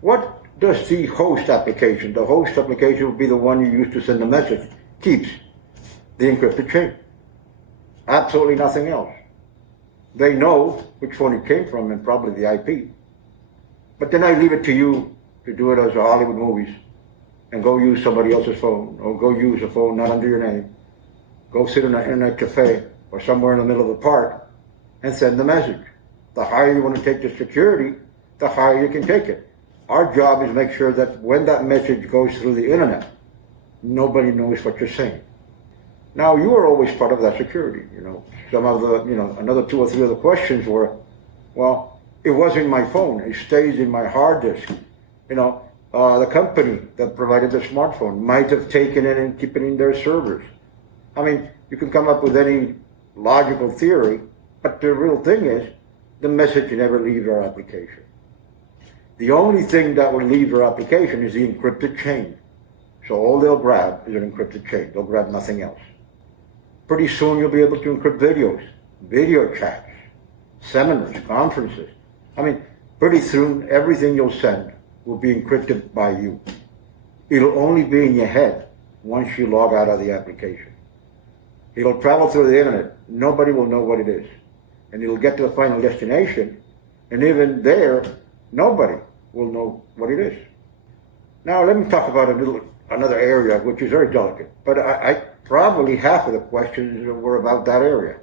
What does the host application will be the one you use to send the message, keeps? The encrypted chain. Absolutely nothing else. They know which phone it came from and probably the IP. But then I leave it to you to do it as a Hollywood movies and go use somebody else's phone or go use a phone not under your name. Go sit in an internet cafe or somewhere in the middle of the park and send the message. The higher you want to take the security, the higher you can take it. Our job is to make sure that when that message goes through the internet, nobody knows what you're saying. Now, you are always part of that security. Some of the, another 2 or 3 of the questions were, well, it was in my phone. It stays in my hard disk. The company that provided the smartphone might have taken it and keep it in their servers. I mean, you can come up with any logical theory, but the real thing is, the message never leaves our application. The only thing that will leave your application is the encrypted chain. So all they'll grab is an encrypted chain. They'll grab nothing else. Pretty soon you'll be able to encrypt videos, video chats, seminars, conferences. I mean, pretty soon everything you'll send will be encrypted by you. It'll only be in your head once you log out of the application. It'll travel through the internet. Nobody will know what it is. And it'll get to the final destination, and even there, nobody will know what it is. Now, let me talk about another area which is very delicate, but I probably half of the questions were about that area.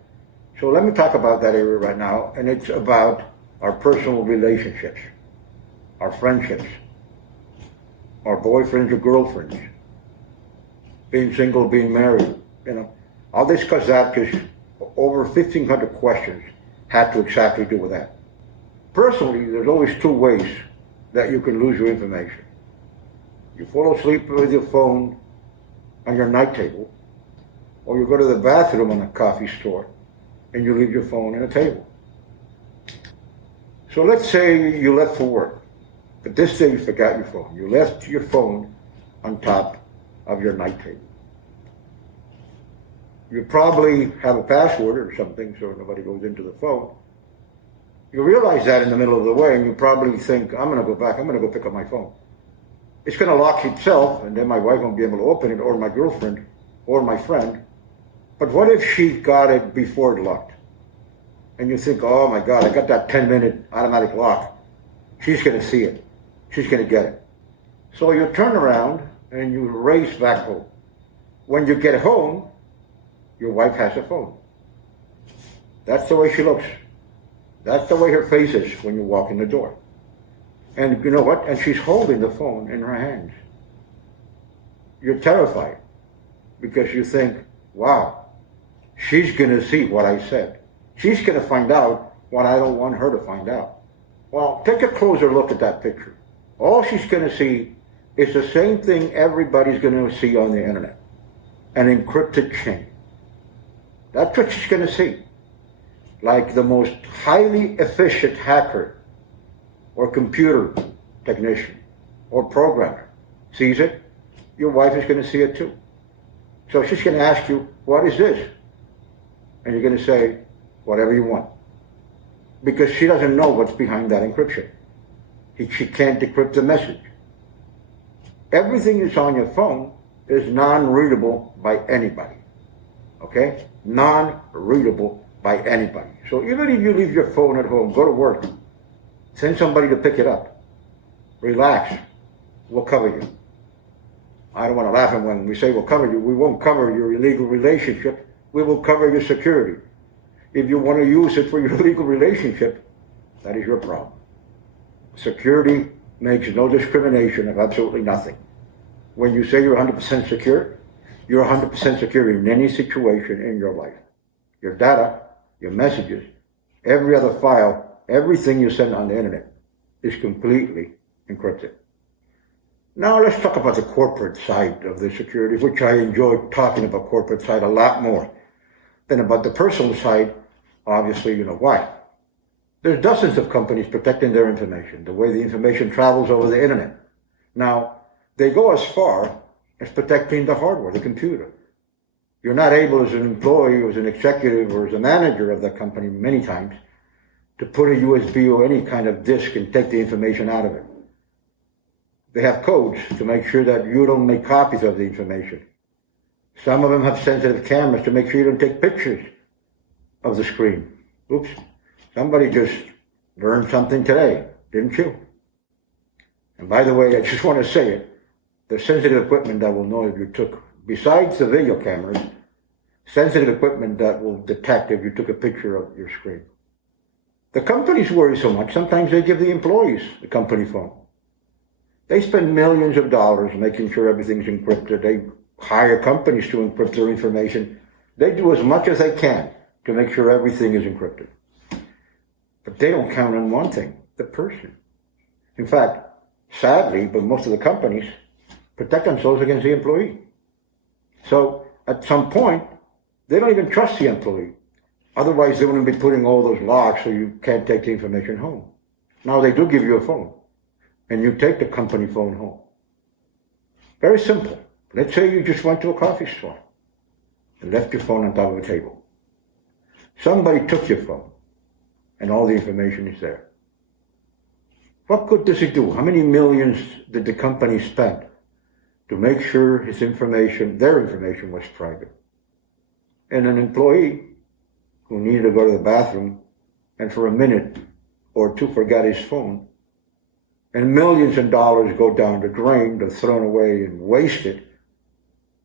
So let me talk about that area right now, and it's about our personal relationships, our friendships, our boyfriends or girlfriends, being single, being married. I'll discuss that because over 1,500 questions had to exactly do with that. Personally, there's always 2 ways that you can lose your information. You fall asleep with your phone on your night table, or you go to the bathroom in a coffee store and you leave your phone on a table. So let's say you left for work, but this day you forgot your phone. You left your phone on top of your night table. You probably have a password or something so nobody goes into the phone. You realize that in the middle of the way and you probably think, I'm going to go back, I'm going to go pick up my phone. It's going to lock itself and then my wife won't be able to open it, or my girlfriend or my friend. But what if she got it before it locked? And you think, oh my God, I got that 10-minute automatic lock. She's going to see it. She's going to get it. So you turn around and you race back home. When you get home, your wife has a phone. That's the way she looks. That's the way her face is when you walk in the door. And you know what? And she's holding the phone in her hands. You're terrified because you think, wow, she's going to see what I said. She's going to find out what I don't want her to find out. Well, take a closer look at that picture. All she's going to see is the same thing everybody's going to see on the internet. An encrypted chain. That's what she's going to see. Like the most highly efficient hacker or computer technician or programmer sees it, your wife is going to see it too. So she's going to ask you, what is this? And you're going to say, whatever you want. Because she doesn't know what's behind that encryption. She can't decrypt the message. Everything that's on your phone is non-readable by anybody. Okay? Non-readable by anybody. So even if you leave your phone at home, go to work, send somebody to pick it up, relax, we'll cover you. I don't want to laugh at when we say we'll cover you. We won't cover your illegal relationship. We will cover your security. If you want to use it for your illegal relationship, that is your problem. Security makes no discrimination of absolutely nothing. When you say you're 100% secure, you're 100% secure in any situation in your life. Your data, your messages, every other file, everything you send on the internet is completely encrypted. Now let's talk about the corporate side of the security, which I enjoy talking about corporate side a lot more than about the personal side. Obviously, you know why. There's dozens of companies protecting their information, the way the information travels over the internet. Now, they go as far as protecting the hardware, the computer. You're not able as an employee, or as an executive, or as a manager of the company many times to put a USB or any kind of disk and take the information out of it. They have codes to make sure that you don't make copies of the information. Some of them have sensitive cameras to make sure you don't take pictures of the screen. Oops, somebody just learned something today, didn't you? And by the way, I just want to say it, the sensitive equipment that will know if you took, besides the video cameras, sensitive equipment that will detect if you took a picture of your screen. The companies worry so much, sometimes they give the employees the company phone. They spend millions of dollars making sure everything's encrypted. They hire companies to encrypt their information. They do as much as they can to make sure everything is encrypted. But they don't count on one thing, the person. In fact, sadly, but most of the companies protect themselves against the employee. So at some point, they don't even trust the employee. Otherwise, they wouldn't be putting all those locks so you can't take the information home. Now they do give you a phone, and you take the company phone home. Very simple. Let's say you just went to a coffee store and left your phone on top of a table. Somebody took your phone, and all the information is there. What good does it do? How many millions did the company spend to make sure his information, their information, was private? And an employee who needed to go to the bathroom and for a minute or two forgot his phone, and millions of dollars go down the drain, they're thrown away and wasted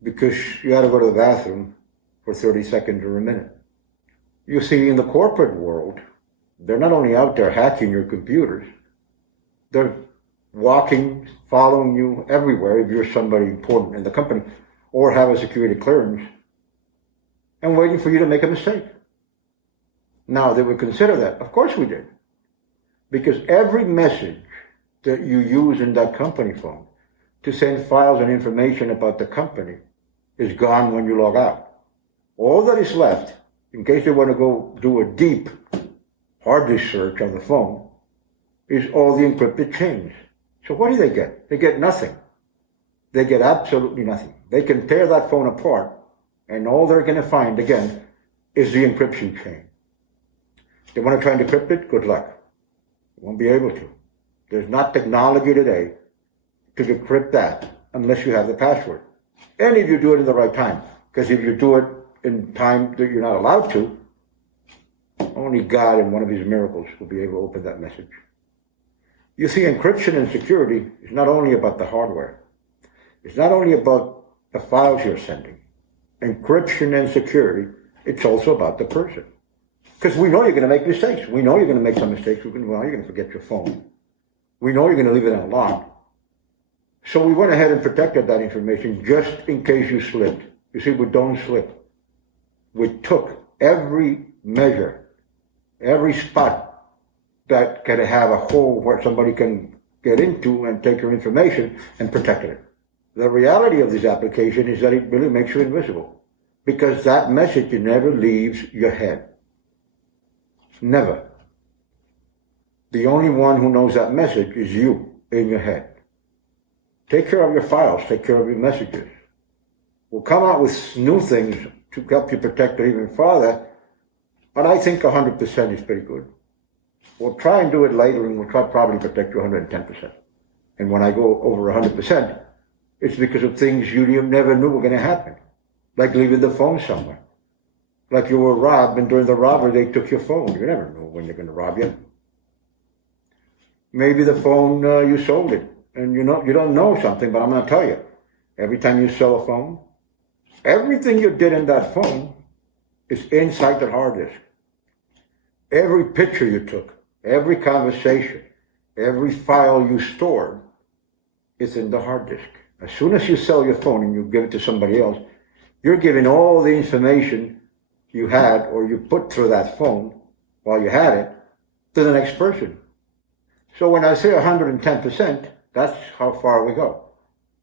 because you had to go to the bathroom for 30 seconds or a minute. You see, in the corporate world, they're not only out there hacking your computers, they're walking, following you everywhere if you're somebody important in the company or have a security clearance, and waiting for you to make a mistake. Now, they would consider that. Of course we did. Because every message that you use in that company phone to send files and information about the company is gone when you log out. All that is left, in case they want to go do a deep hard disk search on the phone, is all the encrypted chains. So what do they get? They get nothing. They get absolutely nothing. They can tear that phone apart, and all they're going to find, again, is the encryption chain. They want to try and decrypt it? Good luck. You won't be able to. There's not technology today to decrypt that unless you have the password. And if you do it in the right time. Because if you do it in time that you're not allowed to, only God in one of his miracles will be able to open that message. You see, encryption and security is not only about the hardware. It's not only about the files you're sending. Encryption and security, it's also about the person. Because we know you're going to make mistakes. We know you're going to make some mistakes. We know you're going to forget your phone. We know you're going to leave it unlocked. So we went ahead and protected that information just in case you slipped. You see, we don't slip. We took every measure, every spot that can have a hole where somebody can get into and take your information and protected it. The reality of this application is that it really makes you invisible because that message never leaves your head. Never. The only one who knows that message is you in your head. Take care of your files. Take care of your messages. We'll come out with new things to help you protect it even farther, but I think 100% is pretty good. We'll try and do it later, and we'll try probably protect you 110%. And when I go over 100%, it's because of things you never knew were going to happen, like leaving the phone somewhere. Like you were robbed, and during the robbery, they took your phone. You never know when they're going to rob you. Maybe the phone, you sold it, and you don't know something, but I'm going to tell you. Every time you sell a phone, everything you did in that phone is inside the hard disk. Every picture you took, every conversation, every file you stored is in the hard disk. As soon as you sell your phone and you give it to somebody else, you're giving all the information you had or you put through that phone while you had it to the next person. So when I say 110%, that's how far we go.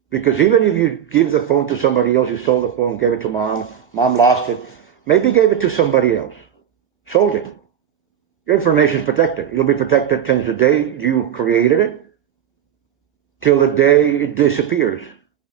Because even if you give the phone to somebody else, you sold the phone, gave it to mom lost it, maybe gave it to somebody else, sold it. Your information is protected. It'll be protected since the day you created it till the day it disappears.